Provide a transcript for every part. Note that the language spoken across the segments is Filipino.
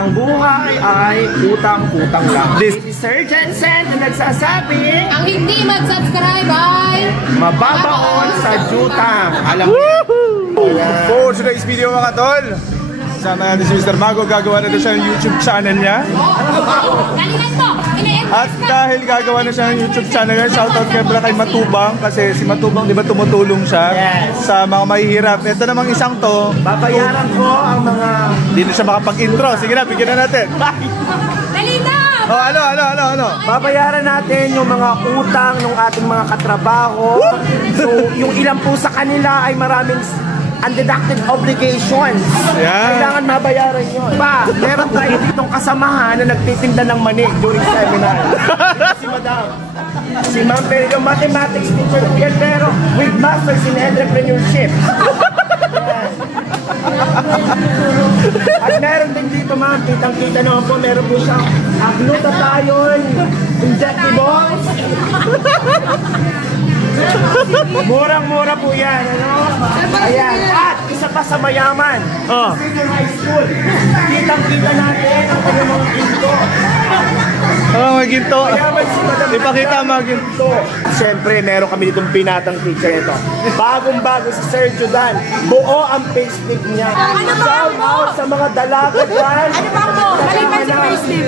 Ang buhay ay utang-utang lang. This si Sir Jensen na nagsasabing ang hindi mag-subscribe ay mababaon sa jutang. Alam mo for today's video mga tol, sama natin si Mr. Mago, gagawa na siya ng YouTube channel niya. Galingan to! At dahil gagawa na siya ng YouTube channel niya, shoutout kay kay Matubang, kasi si Matubang di ba tumutulong siya sa mga mahihirap. Ito namang isang to, babayaran ko ang mga hindi na siya makapag-intro. Sige na, bigyan na natin. Dalita! Oh, ano? babayaran natin yung mga utang ng ating mga katrabaho. So, yung ilan po sa kanila ay maraming undeducted obligations. Kailangan mabayaran yun. Meron tayo ditong kasamahan na nagtitinda ng mani during seminar. Si Madam. Si Ma'am, pero yung mathematics teacher po yan, pero with masters in entrepreneurship. At meron din dito, ma'am, kitang-kita naman po, meron po siyang glutathione injectables. Murang-mura po yan, ano? Ayan, at isa pa sa mayaman, senior high school. Kitang-kita natin ang kanyang mga ginto. Mga ginto. Mayaman si Madam. Ipakita mga ginto. Siyempre, meron kami ditong binatang teacher ito. Bagong-bago si Sir Judan. Buo ang payslip niya. Shout out sa mga dalaga dyan. Ano ba po? Maliban sa payslip.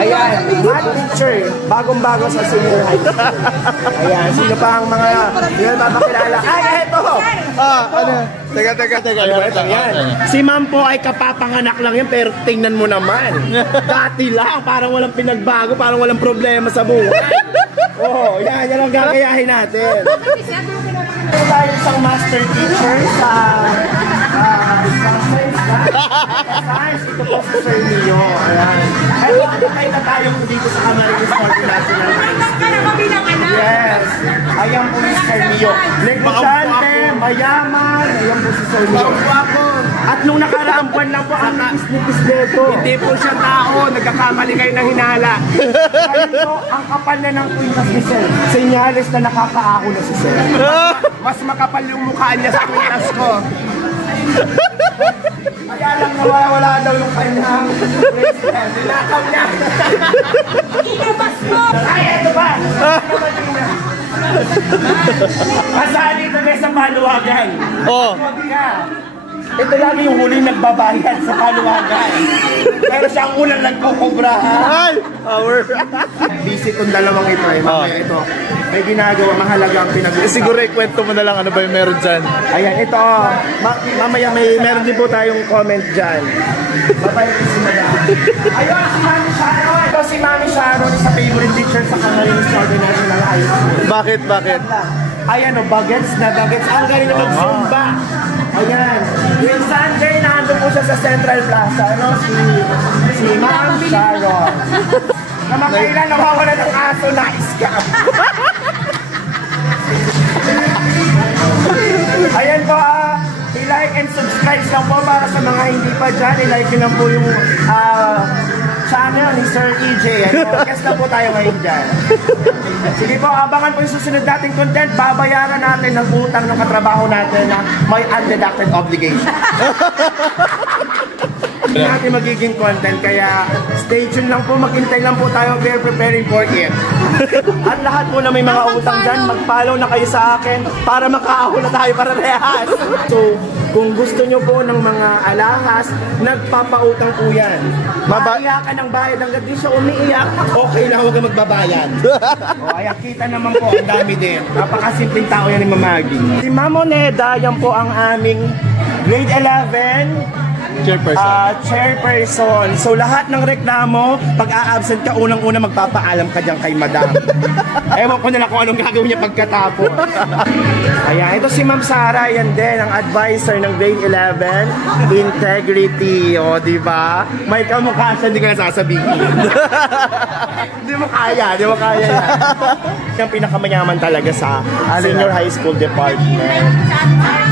Ayan, math teacher. Bagong-bago sa senior high school. Ayan, sino pa ang mga yun mapakilala? Ay, eto! Ano? Teka. Ayan. Si ma'am po ay kapapanganak lang yan, pero tingnan mo naman. Dati lang, parang walang pinagbago, parang walang problema sa buhay. Oo, yan ang gagayahin natin. Ito tayo isang master teacher sa science. Ito po si Sir Mio. Ayan. Ay, wakay na tayo dito sa Camarines Multinational High School. Yes. Ayan po si Sir Mio. Negosyante, mayaman. Ayan po si Sir Mio. At nung nakaraang buwan lang po, ang nipis-nipis nito. Hindi po siya tao. Nagkakamali kayo ng hinala. Ayun po, ang kapal na ng kwintas ni Sir. Senyales na nakakaako na si Sir. Mas makapal yung mukha niya sa kwintas ko. Kaya lang nawawala daw yung kanyang bracelet. Nilakaw niya. Ilabas mo! Ay, eto ba? Kasali ko kayo sa paluwagan. Ito lagi yung huling nagbabayad sa paluwagan. Pero siya ang unang nagkukubra. Ay! Power! Busy itong dalawang ito eh. Mamaya ito. May ginagawa, mahalagang pinag-usapan. Siguro ikwento mo na lang ano ba yung meron dyan. Ayan, ito. Mamaya meron din po tayong comment dyan. Babay po si Madam. Ayun, si Mami Sharon. Ito si Mami Sharon, isa favorite teacher sa Camarines Multinational High School. Bakit? Ayan o, bagets na bagets. Ang galing na mag-zumba. Ayan. Yung Sunday, nandun po siya sa Central Plaza. Ano? Si Ma'am Sharon. Na makailan nawawala ng aso na scam. Ayan po, i-like and subscribe lang po para sa mga hindi pa dyan. I-like nyo lang po yung channel ni Sir EJ. Guess na po tayo ngayon dyan. Sige po, abangan po yung susunod nating content. Babayaran natin ng utang ng katrabaho natin na may undeducted obligation. Hindi natin magiging content, kaya stay tuned lang po, maghintay lang po tayo, we're preparing for it. At lahat po na may mga utang dyan, mag-follow na kayo sa akin para makaahon na tayo para rehas. So, kung gusto nyo po ng mga alahas, nagpapautang po yan. Maiyak ka ng bayad hanggang di siya umiiyak, okay na huwag kang magbabayad. O, ayan, kita naman po, ang dami din. Napakasimpleng tao yan ni Mamagi. Si Ma'am Moneda, yan po ang aming grade 11 chairperson. So lahat ng reklamo, pag a-absent ka, unang-una magpapaalam ka dyan kay Madam. Ewan ko na lang kung anong gagawin niya pagkatapos. Ayan, ito si Ma'am Sara, yan din, ang advisor ng grade 11, integrity, o diba? May kamukha siya, hindi ka na sasabihin. Hindi mo kaya yan. Yung pinakamayaman talaga sa senior high school department.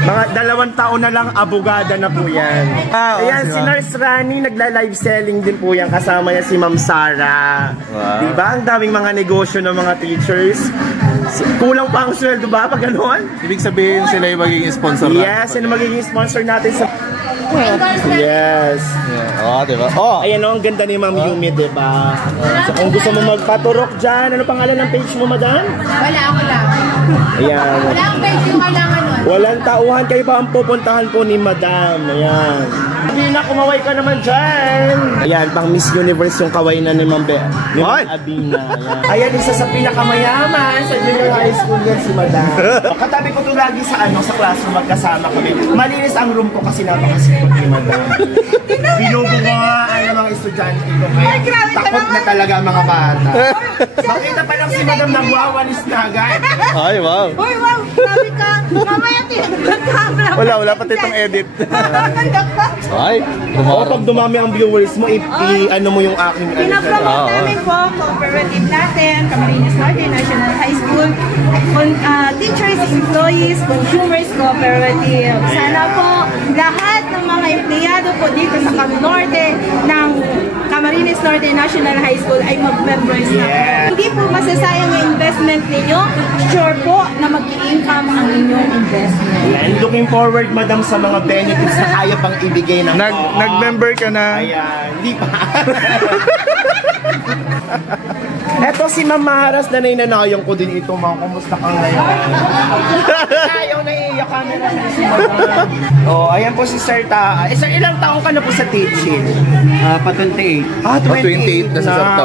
Mga 2 taon na lang, abogada na po yan. Ayan, si Nurse Rani, nagla-live selling din po yan. Kasama niya si Ma'am Sara. Diba? Ang daming mga negosyo ng mga teachers. Kulang pa ang sweldo ba pag gano'n? Ibig sabihin sila yung magiging sponsor natin. Yes, sino magiging sponsor natin sa Endorsement. Yes. Oh, diba? Oh! Ayan o, ang ganda ni Ma'am Yumi, diba? So kung gusto mo magpaturok dyan, ano pangalan ng page mo, madam? Wala, wala. Ayan. Wala ang page yung kailangan nun. Walang tauhan, kayo ba ang pupuntahan po ni madam? Ayan. Abina, kumaway ka naman dyan. Ayan, pang Miss Universe yung kaway na ni Ma'am ni Ma'am Abina. Ayan. Ayan, isa sa pinakamayaman sa junior high school yan si madam. Katabi ko to lagi sa sa classroom, magkasama kami. Malinis ang room ko kasi napakasikot ni madam. Binubungaan ng mga estudyante ko. Kaya takot na talaga ang mga bata. Makita pa lang si madam nagwawalis na agad. Ay, wow! Uy, wow! Grabe ka! Mamaya tinagkamera. Wala pati itong edit. Ay, O pag dumami ang viewers mo, ano mo yung aking Pinapromote namin po, cooperative natin, Camarines Norte National High School, teachers, employees, consumers cooperative. Sana po lahat ng mga empleyado po dito sa Cam Norte ng Camarines Norte National High School ay mag-members na po. Hindi po masasayang yung investment ninyo. Sure po na mag-i-income ang inyong investment. And looking forward, madam, sa mga benefits na kaya pang ibigay ng Nag-member ka na? Ayan, hindi pa. Eto si Ma'am Maharas na nainanayong ko din ito, mga kumusta ka ngayon? Ayaw, naiiyak ka na lang si Madam. Oh, ayan po si Sir Ta. Sir, ilang taong ka na po sa teaching? Pa 28. 28 na si Sir Ta.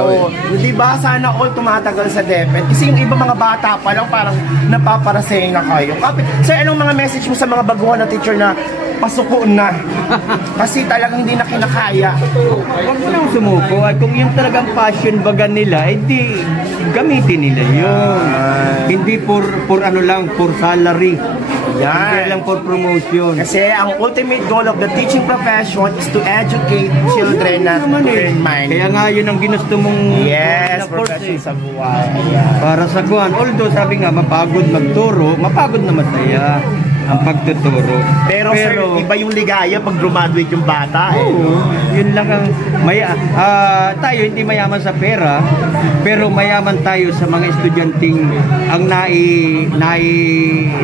Di ba sana all tumatagal sa DepEd? Kasi yung iba mga bata pa lang parang napaparasayang na kayo. Sir, anong mga message mo sa mga baguhan na teacher na pasuko na? Kasi talagang hindi na kinakaya. Huwag mo nang sumuko. At kung yung talagang passion baga nila, hindi gamitin nila yun. Hindi for ano lang, for salary. Hindi lang for promotion. Kasi ang ultimate goal of the teaching profession is to educate children na earn money. Kaya nga yun ang ginusto mong Yes, na course profession eh. sa buhay. Ayan. Para sa kuhan. Although sabi nga, mapagod magturo, mapagod na masaya ang pagtuturo. Pero sir, iba yung ligaya pag graduate yung bata eh. Oo, yun lang ang tayo hindi mayaman sa pera, pero mayaman tayo sa mga estudyanteng ang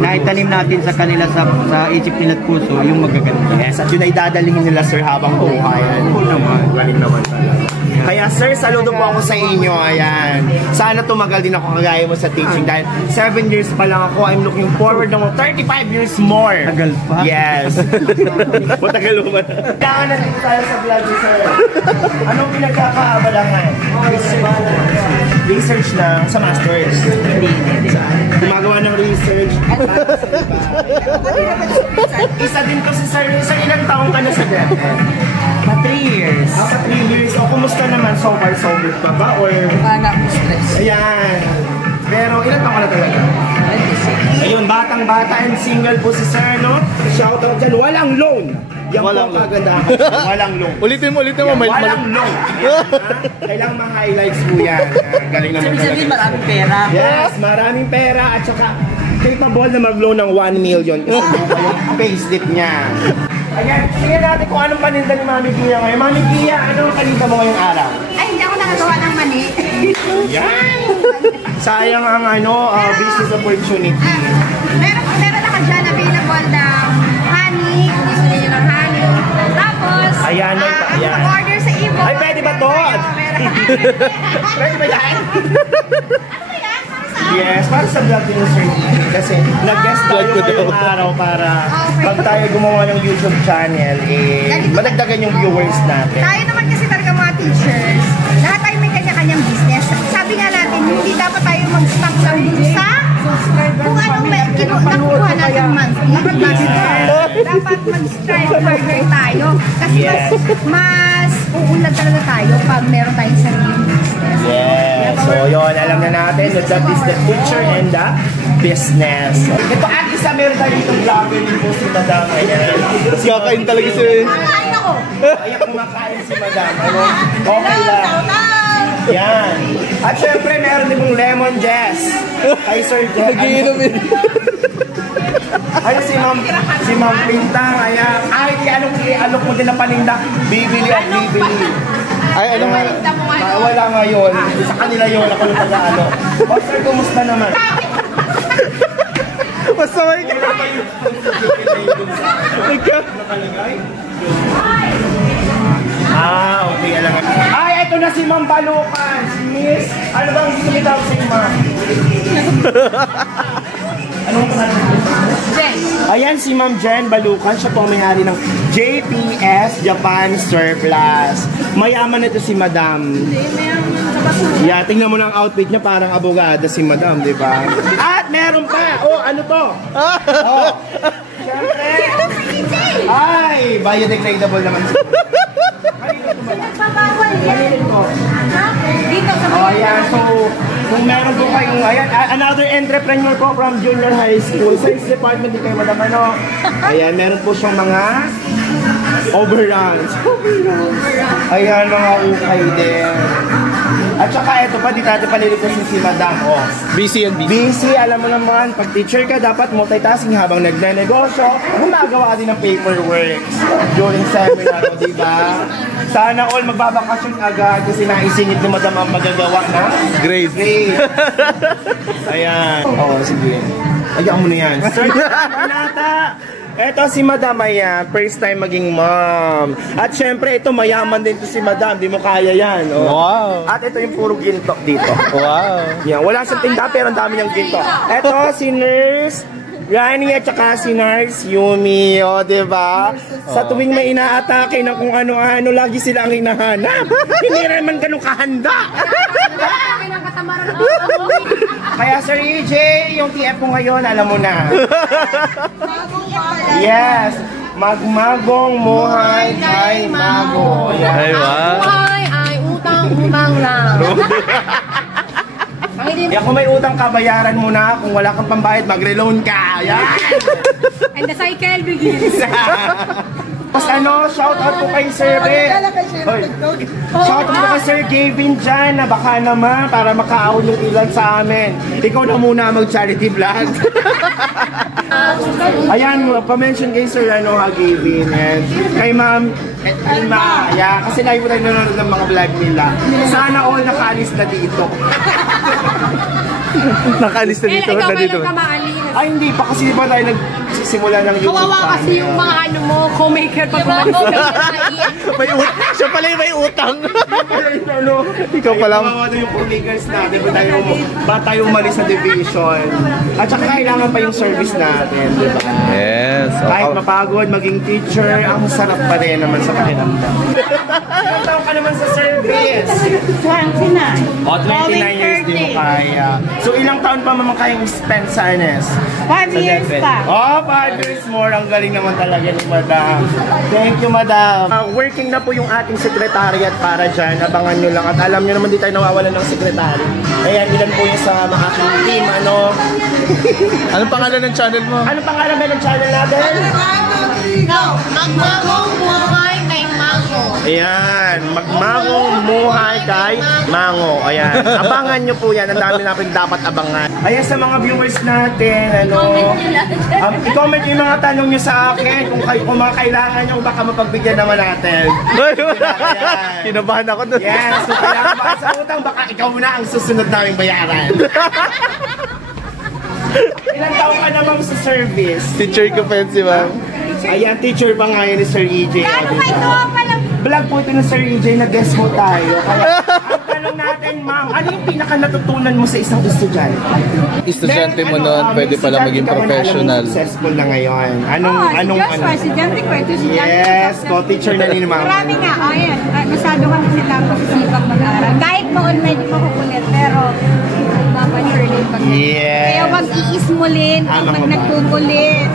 naitanim natin sa kanila sa isip nila at puso, yung magaganda. Yes, at yun ay dadalhin nila sir habang buhay. Oo naman. Galing naman talaga. Kaya sir, saludo po ako sa inyo. Ayan. Sana tumagal din ako kagaya mo sa teaching dahil 7 years pa lang ako. I'm looking forward na 35 years more. Tagal pa? Yes. Matagal mo ba? Kailangan na dito tayo sa vlog, sir. Anong pinagkakaabalangan? Research na sa masters. Hindi. Gumagawa ng research. Isa din ko si sir. Sir, ilang taong ka na sa DepEd? 3 years. After 3 years, o kumusta naman? So far, so good pa ba? Or... stress. Ayan. Pero ilan taon ka na talaga? 26. Ayun, batang-bata and single po si Sir, no? Shoutout dyan, walang loan. Yan Walang po ang kagandahan. Walang loan. Ulitin mo. Walang loan. Kailangan ma-highlights po yan. Galing naman talaga. maraming pera. Yes, maraming pera at saka capable na mag-loan ng 1 million. Isa po yung payslip niya. Ayan, tingnan natin kung anong paninda ni Mami Gia ngayon. Mami Gia, anong paninda mo ngayong araw? Ay, hindi ako nakagawa ng mani. Yan! Sayang ang business opportunity. Meron ako dyan available ng honey. Kung gusto niyo ng honey. Tapos, Ayan, ayan. order sa Ibo. Ay, pwede ba to? Pwede ba yan? Ano ba yan? Para saan? Yes, para sa vlog din Sir Didi. Kasi nag-guest tayo ngayong araw para pag tayo gumawa ng YouTube channel, madagdagan yung viewers natin. Tayo naman kasi talaga mga teachers. Lahat tayo may kanya-kanyang business. Sabi nga natin, hindi dapat tayo mag-stop lang dun sa kung anong nakukuha natin monthly. Dapat mag-strive harder tayo. Kasi mas uunlad talaga tayo pag meron tayong sariling business. Yes. So yun, alam na natin that that is the teacher and the business. Ito at isa meron tayo ditong vlogger din po si Madam. Ayan. Kakain talaga siya eh. Kakain ako. Kaya kumakain si Madam. Okay lang. Yan. At syempre meron din pong lemon jazz. Kay Sir Jazz. Nagiinom eh. Ay, si Ma'am Pintang, ayan. Kahit i-alok mo din na paninda, bibili at bibili. Ay, ano nga? Wala ngayon. Sa kanila yun, ako yung pag-aalok. O sir, kumusta naman? Basta may Wala ba yung nakalagay? Okay, alam nga. Ay, ito na si Ma'am Balukan. Si Miss, ano bang sumitawag sa iyo, Ma'am? Anong pangalan? Jen. Ayan si Ma'am Jen Balukan. Siya po ang may-ari ng JPS Japan Surplus. Mayaman ito si Madam. Yeah, tingnan mo ng outfit niya, parang abogada si Madam, di ba? At meron pa! Oh, ano to? Oh, siyempre. Ay, biodegradable naman. Nagpapawal yan. Dito sa Oh, ayan. So, kung meron po kayong, ayan, another entrepreneur po from junior high school. Sales department din kayo, Madam, ano? Ayan, meron po siyang mga overruns. Ayan, mga ukay din. At saka ito pa, di natin palilikusin si Madam. Oh. Busy and busy. Busy, alam mo naman, pag teacher ka, dapat multitasking habang nagne-negosyo. Gumagawa ka din ng paperwork during seminar, di ba? Sana all magbabakasyon agad kasi naisingit ni Madam ang magagawa na Grade. grade. Ayan. Oo, sige. Ayaw mo na yan. Sir, Manata! Eto si Madam, ayan, first time maging mom. At syempre, ito mayaman din to si Madam, di mo kaya yan. Oh. Wow. At ito yung puro ginto dito. Wow. Yan, wala siyang tinda pero ang dami niyang ginto. Ito si Nurse Rani at saka si Nurse Yumi, o, diba? Sa tuwing may inaatake ng kung ano-ano, lagi sila ang hinahanap. Hindi naman ganun kahanda. Kaya Sir EJ, yung TF ko ngayon, alam mo na. Yes, magmagong muhay kay mago. Yan. Ay, wow. buhay ay utang-utang lang. Kaya kung may utang ka, bayaran mo na. Kung wala kang pambayad, magre-loan ka. Yan! And the cycle begins. Tapos ano, shout out po kay Sir Shout out po kay Sir Gavin dyan na baka naman para makaahon yung ilan sa amin. Ikaw na muna mag-charity vlog. Ayan, pa-mention kay Sir Gavin and kay Ma'am Elma. Yeah, kasi lagi po tayo nanonood ng mga vlog nila. Sana all nakaalis na dito. Nakalis na dito. Ikaw Nandito. kailan ka maalis? Ay, hindi pa kasi ba tayo nagsisimula ng YouTube Kawawa kasi yung mga ano mo, co-maker pag May utang. Siya pala yung may utang. Ikaw pa lang. Kawawa na yung co-makers natin ba tayo umalis sa division. At saka kailangan pa yung service natin, di ba? Yes. Kahit mapagod, maging teacher, ang sarap pa rin naman sa pakiramdam. Ilang taon ka naman sa service? 29. O, 29 years din mo kaya. So, ilang taon pa naman kayong spend sa ANS? 5 years pa. Oh, 5 years more. Ang galing naman talaga ni Madam. Thank you, Madam. Working na po yung ating secretariat para dyan. Abangan nyo lang. At alam nyo naman, di tayo nawawalan ng secretary. Ayan, ilan po yung sa mga aking team. Ano? Anong pangalan ng channel mo? Anong pangalan ba ng channel natin? Magmagong buhay kay Mango. Ayan, magmangong muhay kay Mango. Ayan, abangan nyo po yan. Ang dami natin dapat abangan. Ayan, sa mga viewers natin, ano, i-comment nyo yung mga tanong nyo sa akin. Kung mga kailangan nyo, baka mapagbigyan naman natin. Kinabahan ako doon. Yes, so kailangan ba sa utang, baka ikaw na ang susunod naming bayaran. Ilang taong ka naman sa service? Teacher ko pa yun si ma'am. Ayan, teacher pa nga yun ni Sir EJ. Ano ba ito? Palang Vlog po ito ng Sir EJ, nag-guest mo tayo. Kaya, ang tanong natin, ma'am, ano yung pinaka natutunan mo sa isang estudyante? Estudyante mo noon, pwede pala maging professional. Successful na ngayon. Anong, Just presidente ko, ito si Yes, co-teacher na ni ma'am. Marami nga, ayan. Masyado kami sila masisipag mag-aral. Kahit noon medyo makukulit, pero mature din pag Yes. Kaya wag iismulin Tama pag ka ba? nagkukulit.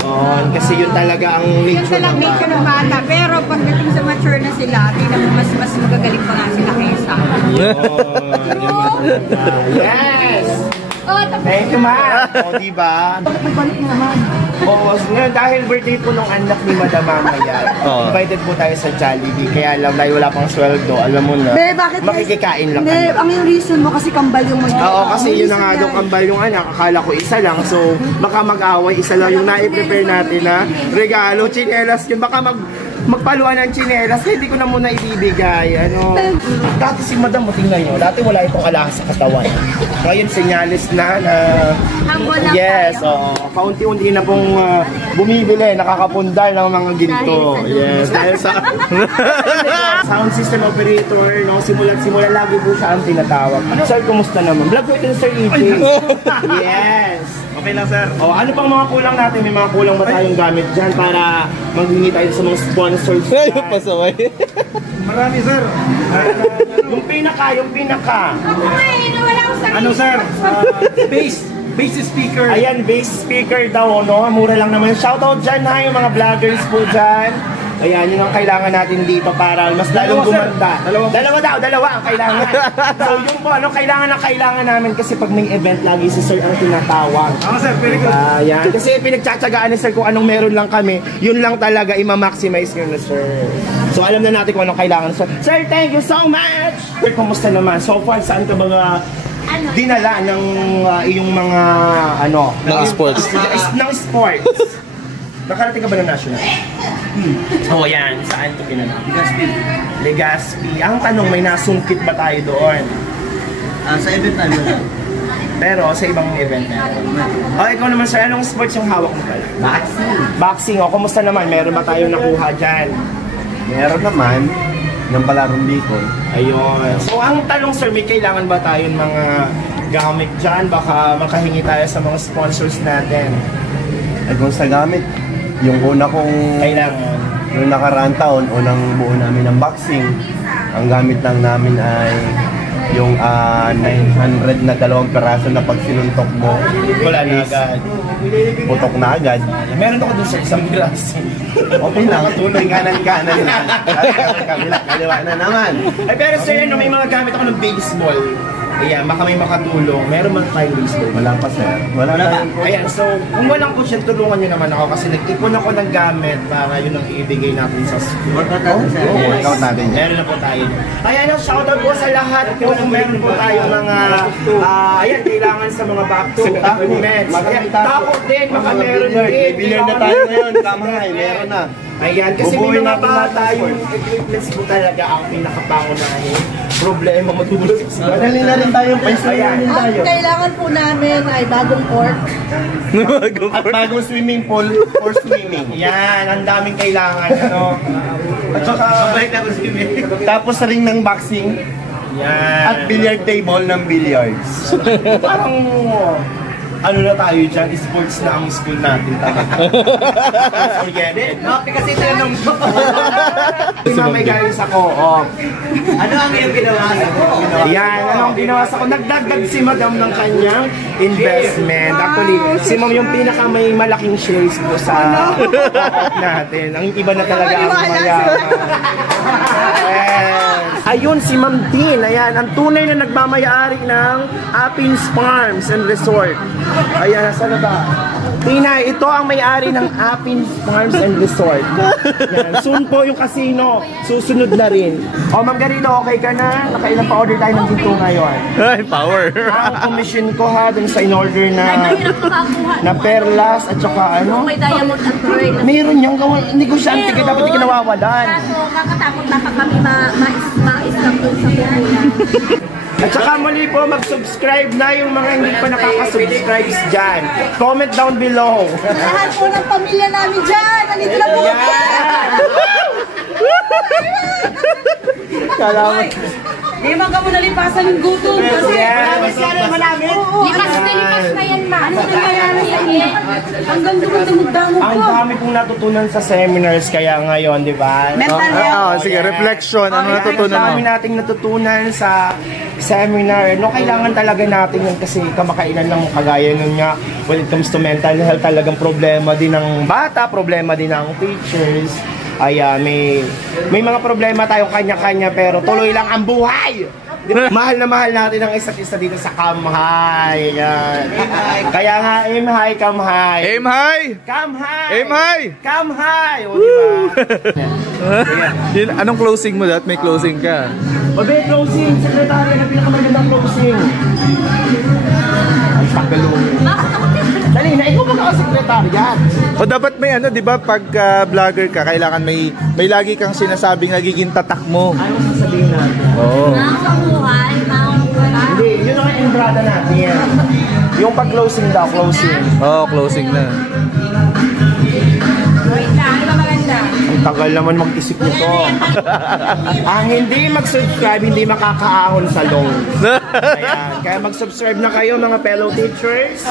Oh, kasi yun talaga ang Yun nature talang ng nature ng bata. Pero pagdating sa mature na sila, tingnan mo mas magagaling pa nga sila kaysa. Yes! Oh, tapos Thank you, ma'am. O, diba? Nagbalik naman. Oo, ngayon, dahil birthday po nung anak ni Madam mamaya, invited po tayo sa Jollibee. Kaya alam, dahil wala pang sweldo, alam mo na, makikikain lang kami. Ang yung reason mo kasi kambal yung mag- Oo, kasi yun na nga daw kambal yung anak. Akala ko isa lang. So, baka mag-away. Isa lang yung na-prepare natin na regalo. Chinelas yun. Baka magpaluan ng tsinelas, kaya hindi ko na muna ibibigay. Ano, dati si Madam, tingnan nyo, dati wala itong alahas sa katawan. Ngayon, senyalis na Humble lang yes, tayo. kaunti-unti na pong bumibili, nakakapundal ng mga ginto. Yes, dahil sa sound system operator, no, simula lagi po siya ang tinatawag. Sir, kumusta naman? Vlog ko ito, Sir EJ. Yes. Okay lang, sir. Oh, ano pang mga kulang natin? May mga kulang ba tayong gamit dyan para maghingi tayo sa mga sponsors? Ayun, pasaway. Marami, sir. yung pinaka. Ano, sir? Bass speaker. Ayan, bass speaker daw, no? Mura lang naman. Shoutout dyan ha, yung mga vloggers po dyan. Ayan, yun ang kailangan natin dito para mas lalong gumanda. Dalawa ang kailangan. So yun po, ano kailangan namin kasi pag may event lagi si Sir ang tinatawag. Sir, very good. Ayan, kasi pinagtsatsagaan ni Sir kung anong meron lang kami, yun lang talaga ima-maximize yun na Sir. So alam na natin kung anong kailangan. Sir, thank you so much! Sir, kumusta naman? So far, saan ka ba dinala ng iyong mga Ng sports. ng sports? Nakarating ka ba ng national? Oh, yan. Saan ito pinanap? Legazpi. Ang tanong, may nasungkit ba tayo doon? Sa event na yun. Pero sa ibang event na yun. Oh, ikaw naman sir, anong sports yung hawak mo pala? Boxing. O, kumusta naman? Meron ba tayong nakuha dyan? Meron naman ng palarong Bicol. Ayun. So, ang tanong sir, may kailangan ba tayong mga gamit dyan? Baka makahingi tayo sa mga sponsors natin. At kung sa gamit, yung una kong Kailangan. yung nakaraang taon, unang buo namin ng boxing, ang gamit lang namin ay yung 900 na 2 peraso na pag sinuntok mo, Wala na agad. putok na agad. Meron ako doon sa isang glass. Okay lang, tuloy kanan-kanan na. Kaliwa na naman. Ay, pero sir, may mga gamit ako ng baseball. Ayan, baka may makatulong. Meron man tayong baseball. Wala pa, sir. Wala tayong Ayan, so kung walang coach yan, tulungan nyo naman ako kasi nag-ipon ako ng gamit para yun ang ibigay natin sa school. workout natin yan. Meron na po tayo. Ayan, shoutout po sa lahat. Kung meron po tayo mga, ayan, kailangan sa mga back-to equipments. Ayan, tapos din, baka meron din. May billiard na tayo ngayon. Tama nga, meron na. Ayan, kasi Bubuuin may mga natin bata natin yung equipments po talaga ang pinakapangunahin. Problema matulog sa Madali na rin tayo, pa-swimming tayo. Ang kailangan po namin ay bagong court. At bagong swimming pool for swimming. Yan, ang daming kailangan, ano. At saka, Tapos ring ng boxing yan. at billiard table ng billiards. Parang, ano na tayo dyan, sports na ang school natin talaga. Forget it. Kasi tinanong ko. May guys ako, oh. Ano ang iyong ginawa ko? Yan, anong ginawa sa ko? Nagdagdag si Madam ng kanyang investment. Actually, si Ma'am yung pinaka may malaking shares po sa natin. Ang iba na talaga ang mayaman. Yes. Ayun, si Ma'am Tin. Ayan, ang tunay na nagmamayari ng Apins Farms and Resort. Ayan, nasa na ba? Tina, ito ang may-ari ng Apins Farms and Resort. Yan. Soon po yung casino, susunod na rin. O, Ma'am Garrido, okay ka na? Nakailan pa order tayo ng ginto ngayon? Ay, power. Ang commission ko ha, dun sa in-order na perlas at saka ano? May diamond at pearl. Meron niyang gawin, negosyante ka, dapat di ka nawawalan. Kaso, kakatakot na kami ma-islam doon sa puhunan. At saka muli po, mag-subscribe na yung mga hindi pa nakaka-subscribe dyan. Comment down below. Lahat po ng pamilya namin dyan. Nandito na po. Salamat. Hindi man ka mo nalipasan yung gutom kasi Lipas na yan, ma. ano nangyayari sa inyo? Hanggang dumudamog Ang ko. dami pong natutunan sa seminars kaya ngayon, di ba? Mental health. Sige, reflection. Ano natutunan Ang mo? dami nating natutunan sa seminar. No, kailangan talaga natin yun kasi kamakailan lang kagaya nun nga. When it comes to mental health, talagang problema din ng bata, problema din ng teachers. Ay, may mga problema tayong kanya-kanya pero tuloy lang ang buhay! Mahal na mahal natin ang isa't isa dito sa Kamhay. Yan. Kaya nga, aim high, come high. Aim high! Come high! Aim high! Come high! O, diba? Anong closing mo dat? May closing ka. O, be, closing. Sekretary na pinakamagandang closing. Ang tagalong. Dali, ikaw magkakasekretariat. O dapat may ano, di ba, pag vlogger ka, kailangan may lagi kang sinasabing nagiging tatak mo. Ano sasabihin natin? Oo. Hindi, yun ang entrada natin. Yung pag-closing daw, closing. Oo, closing na. Ang tagal naman mag-isip nito. Ang hindi mag-subscribe, hindi makakaahon sa loan. Kaya mag-subscribe na kayo mga fellow teachers.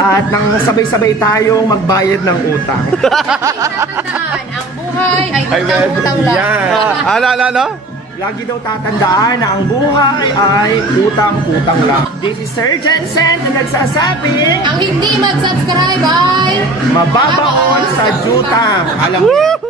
At nang sabay-sabay tayong magbayad ng utang. Tatandaan, ang buhay ay utang-utang lang. Yan. Ano? Lagi daw tatandaan na ang buhay ay utang-utang lang. This is Sir Jensen na nagsasabing Ang hindi mag-subscribe ay mababaon sa jutang. Alam mo yan.